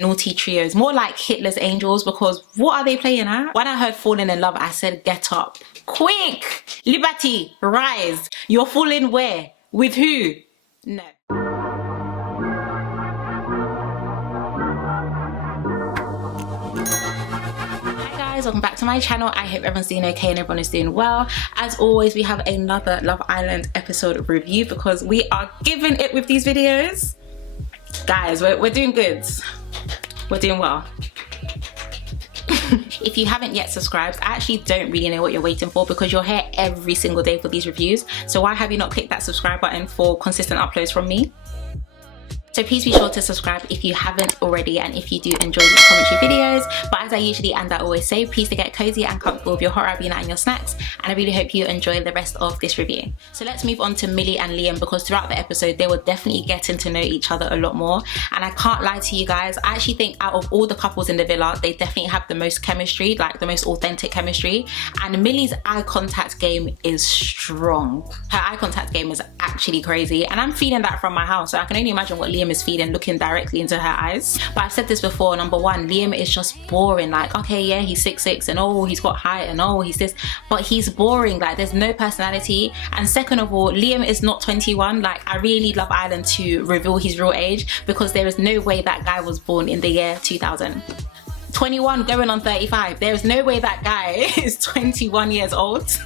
Naughty trios, more like Hitler's Angels, because what are they playing at? When I heard falling in love, I said get up quick, liberty, rise. You're falling where? With who? No. Hi guys, welcome back to my channel. I hope everyone's doing okay and everyone is doing well. As always, we have another Love Island episode review because we are giving it with these videos. Guys, we're doing good. We're doing well. If you haven't yet subscribed, I actually don't really know what you're waiting for because you're here every single day for these reviews. So why have you not clicked that subscribe button for consistent uploads from me? So please be sure to subscribe if you haven't already and if you do enjoy these commentary videos. But as I usually and I always say, please to get cozy and comfortable with your hot Ribena and your snacks. And I really hope you enjoy the rest of this review. So let's move on to Millie and Liam because throughout the episode, they were definitely getting to know each other a lot more. And I can't lie to you guys, I actually think out of all the couples in the villa, they definitely have the most chemistry, like the most authentic chemistry. And Millie's eye contact game is strong. Her eye contact game is actually crazy. And I'm feeling that from my house. So I can only imagine what Liam is feeling looking directly into her eyes. But I've said this before, number one, Liam is just boring. Like, okay, yeah, he's 6'6" and oh, he's got height and oh, he's this, but he's boring. Like, there's no personality. And second of all, Liam is not 21. Like, I really need Love Island to reveal his real age because there is no way that guy was born in the year 2000. 21 going on 35. There is no way that guy is 21 years old.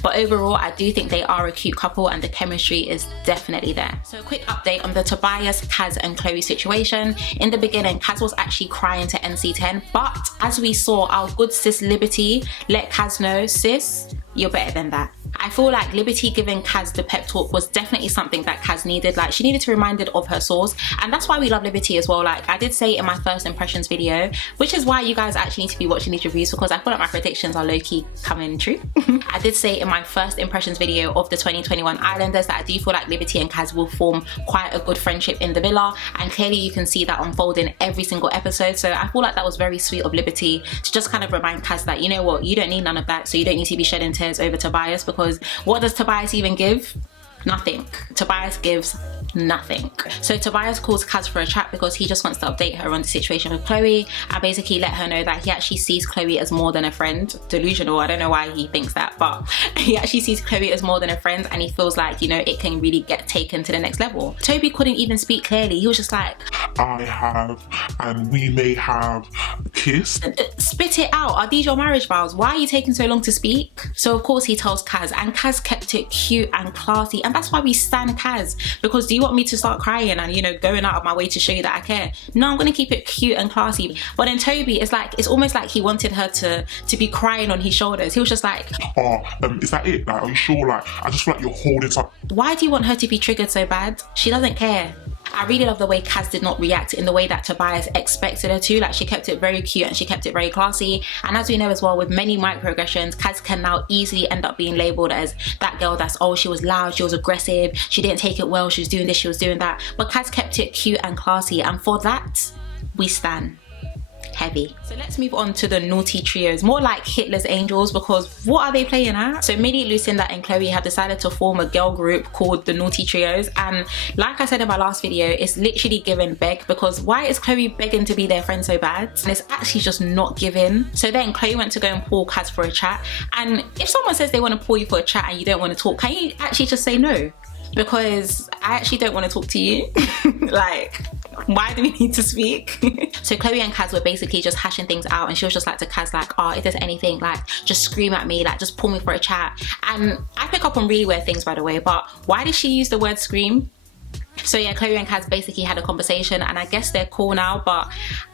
But overall, I do think they are a cute couple and the chemistry is definitely there. So a quick update on the Tobias, Kaz and Chloe situation. In the beginning, Kaz was actually crying to NC10, but as we saw, our good sis Liberty let Kaz know, sis, you're better than that. I feel like Liberty giving Kaz the pep talk was definitely something that Kaz needed. Like, she needed to be reminded of her source, and that's why we love Liberty as well. Like, I did say in my first impressions video, which is why you guys actually need to be watching these reviews because I feel like my predictions are low-key coming true. I did say in my first impressions video of the 2021 Islanders that I do feel like Liberty and Kaz will form quite a good friendship in the villa, and clearly you can see that unfold in every single episode. So I feel like that was very sweet of Liberty to just kind of remind Kaz that, you know what, you don't need none of that, so you don't need to be shedding tears over Tobias, because what does Tobias even give? Nothing. Tobias gives nothing. So Tobias calls Kaz for a chat because he just wants to update her on the situation with Chloe and basically let her know that he actually sees Chloe as more than a friend. Delusional, I don't know why he thinks that, but he actually sees Chloe as more than a friend and he feels like, you know, it can really get taken to the next level. Toby couldn't even speak clearly. He was just like, I have and we may have kissed. Spit it out. Are these your marriage vows? Why are you taking so long to speak? So of course he tells Kaz, and Kaz kept it cute and classy, and that's why we stan Kaz. Because do you want me to start crying and, you know, going out of my way to show you that I care? No, I'm gonna keep it cute and classy. But then Toby, it's like, it's almost like he wanted her to be crying on his shoulders. He was just like, oh, is that it? Like, are you sure? Like, I just feel like you're holding something. Why do you want her to be triggered so bad? She doesn't care. I really love the way Kaz did not react in the way that Tobias expected her to. Like, she kept it very cute and she kept it very classy. And as we know as well, with many microaggressions, Kaz can now easily end up being labelled as that girl that's, oh, she was loud, she was aggressive, she didn't take it well, she was doing this, she was doing that. But Kaz kept it cute and classy, and for that, we stan. Heavy. So let's move on to the naughty trios, more like Hitler's Angels, because what are they playing at? So Millie, Lucinda and Chloe have decided to form a girl group called the Naughty Trios, and like I said in my last video, it's literally given beg, because why is Chloe begging to be their friend so bad? And it's actually just not given. So then Chloe went to go and pull Kaz for a chat, and if someone says they want to pull you for a chat and you don't want to talk, can you actually just say no? Because I actually don't want to talk to you. Like, why do we need to speak? So Chloe and Kaz were basically just hashing things out, and she was just like to Kaz, like, oh, if there's anything, like, just scream at me, like, just pull me for a chat. And I pick up on really weird things, by the way, but why did she use the word scream? So yeah, Chloe and Kaz basically had a conversation, and I guess they're cool now, but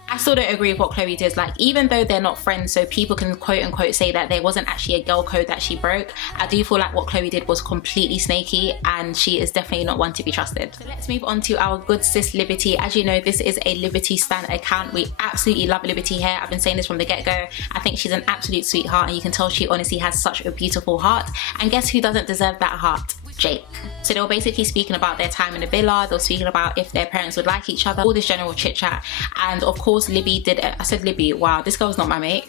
I still don't agree with what Chloe did. Like, even though they're not friends, so people can quote unquote say that there wasn't actually a girl code that she broke, I do feel like what Chloe did was completely snaky, and she is definitely not one to be trusted. So let's move on to our good sis Liberty. As you know, this is a Liberty stan account. We absolutely love Liberty here. I've been saying this from the get-go. I think she's an absolute sweetheart, and you can tell she honestly has such a beautiful heart. And guess who doesn't deserve that heart? Jake. So they were basically speaking about their time in the villa, they were speaking about if their parents would like each other, all this general chit chat. And of course Libby did, I said Libby, wow, this girl's not my mate.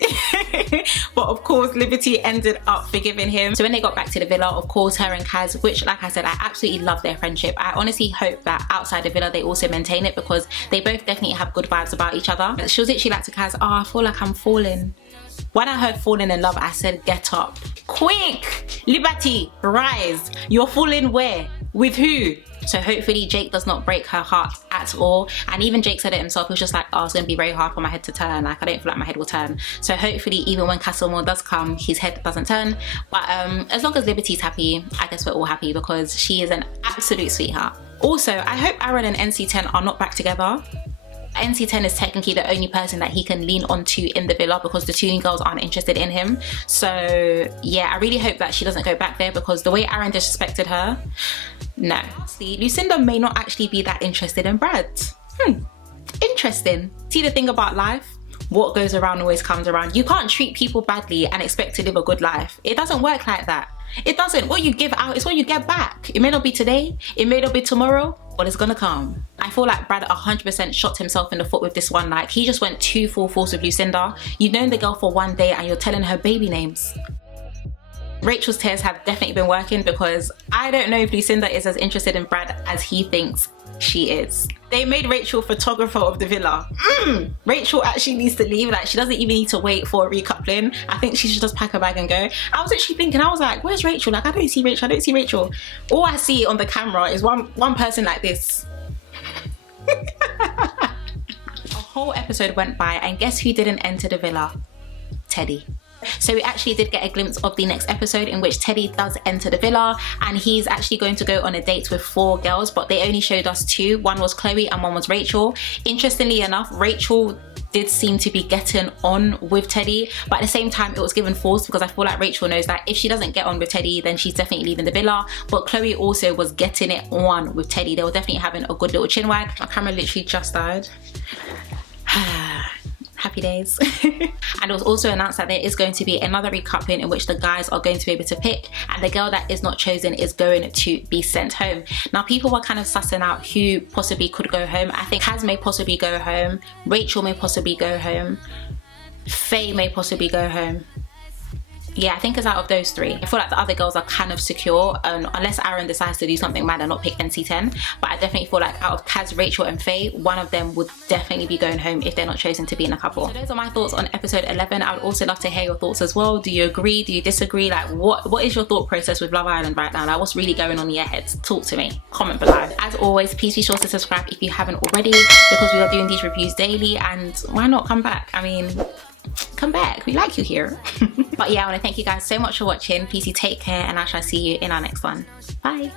But of course Liberty ended up forgiving him. So when they got back to the villa, of course her and Kaz, which like I said, I absolutely love their friendship. I honestly hope that outside the villa they also maintain it, because they both definitely have good vibes about each other. She was literally like to Kaz, oh, I feel like I'm falling. When I heard falling in love, I said, get up. Quick! Liberty, rise. You're falling where? With who? So hopefully Jake does not break her heart at all. And even Jake said it himself, he was just like, oh, it's going to be very hard for my head to turn. Like, I don't feel like my head will turn. So hopefully even when Castlemore does come, his head doesn't turn. But as long as Liberty's happy, I guess we're all happy, because she is an absolute sweetheart. Also, I hope Aaron and NC10 are not back together. NC10 is technically the only person that he can lean onto in the villa, because the two girls aren't interested in him. So yeah, I really hope that she doesn't go back there, because the way Aaron disrespected her, no. See, Lucinda may not actually be that interested in Brad. Interesting. See, the thing about life, what goes around always comes around. You can't treat people badly and expect to live a good life. It doesn't work like that. It doesn't. What you give out is what you get back. It may not be today, it may not be tomorrow, but it's gonna come. I feel like Brad 100% shot himself in the foot with this one. Like, he just went too full force with Lucinda. You've known the girl for one day and you're telling her baby names. Rachel's tears have definitely been working, because I don't know if Lucinda is as interested in Brad as he thinks she is. They made Rachel photographer of the villa. Rachel actually needs to leave. Like, she doesn't even need to wait for a recoupling. I think she should just pack her bag and go. I was actually thinking, I was like, where's Rachel? Like, I don't see Rachel, I don't see Rachel. All I see on the camera is one person like this. A whole episode went by, and guess who didn't enter the villa? Teddy. So we actually did get a glimpse of the next episode, in which Teddy does enter the villa, and he's actually going to go on a date with 4 girls, but they only showed us 2. One was Chloe and one was Rachel. Interestingly enough, Rachel did seem to be getting on with Teddy, but at the same time it was given forced, because I feel like Rachel knows that if she doesn't get on with Teddy, then she's definitely leaving the villa. But Chloe also was getting it on with Teddy. They were definitely having a good little chin wag. My camera literally just died. Happy days. And it was also announced that there is going to be another recoupling, in which the guys are going to be able to pick, and the girl that is not chosen is going to be sent home. Now, people were kind of sussing out who possibly could go home. I think Kaz may possibly go home, Rachel may possibly go home, Faye may possibly go home. Yeah, I think it's out of those 3. I feel like the other girls are kind of secure, unless Aaron decides to do something mad and not pick NC10. But I definitely feel like out of Kaz, Rachel and Faye, one of them would definitely be going home if they're not chosen to be in a couple. So those are my thoughts on episode 11. I would also love to hear your thoughts as well. Do you agree? Do you disagree? Like, what is your thought process with Love Island right now? Like, what's really going on in your heads? Talk to me. Comment below. As always, please be sure to subscribe if you haven't already, because we are doing these reviews daily, and why not come back? I mean, come back, we like you here. But yeah, I want to thank you guys so much for watching. Please take care, and I shall see you in our next one. Bye.